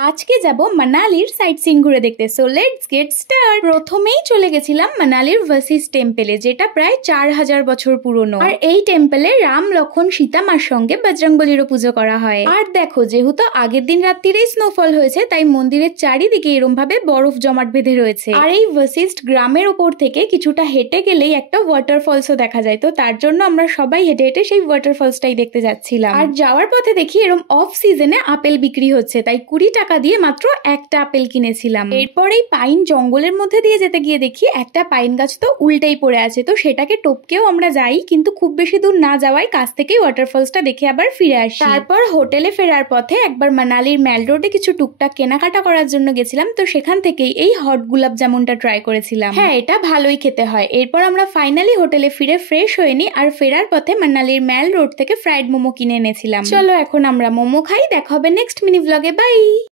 আজকে যাব মানালির site scene ঘুরে দেখতে। So let's get start. প্রথমেই চলে গেছিলাম মানালির ভাসিস টেম্পলে, যেটা প্রায় 4000 বছর পুরনো। আর এই টেম্পলে রাম, লক্ষণ, সীতা মার সঙ্গে বজরংবলীরও পুজো করা হয়। আর দেখো, যেহেতু আগের দিন রাত্রিরেই স্নোফল হয়েছে, তাই মন্দিরের চারিদিকে এরম ভাবে বরফ জমাট বেঁধে রয়েছে। আর এই ভাসিস্ট গ্রামের ওপর থেকে কিছুটা হেঁটে গেলেই একটা ওয়াটারফলসও দেখা যায়। তো তার জন্য আমরা সবাই হেঁটে হেঁটে সেই ওয়াটারফলসটাই দেখতে যাচ্ছিলাম। আর যাওয়ার পথে দেখি এরম অফ সিজনে আপেল বিক্রি হচ্ছে, তাই 20 টাকা দিয়ে মাত্র একটা আপেল কিনেছিলাম। এরপর এই পাইন জঙ্গলের মধ্যে দিয়ে যেতে গিয়ে দেখি একটা পাইন গাছ তো উল্টেই পড়ে আছে, তো সেটাকে টপকেও আমরা যাই, কিন্তু খুব বেশি দূর না যাওয়ায় কাছ থেকেই ওয়াটারফলসটা দেখে আবার ফিরে আসি। তারপর হোটেলে ফেরার পথে একবার মানালির ম্যাল রোডে কিছু টুকটাক কেনাকাটা করার জন্য গেছিলাম, তো সেখান থেকেই এই হট গোলাপ জামুনটা ট্রাই করেছিলাম। হ্যাঁ, এটা ভালোই খেতে হয়। এরপর আমরা ফাইনালি হোটেলে ফিরে ফ্রেশ হয়ে নিই, আর ফেরার পথে মানালির ম্যাল রোড থেকে ফ্রাইড মোমো কিনে এনেছিলাম। চলো এখন আমরা মোমো খাই। দেখা হবে নেক্সট মিনি ব্লগে। বাই।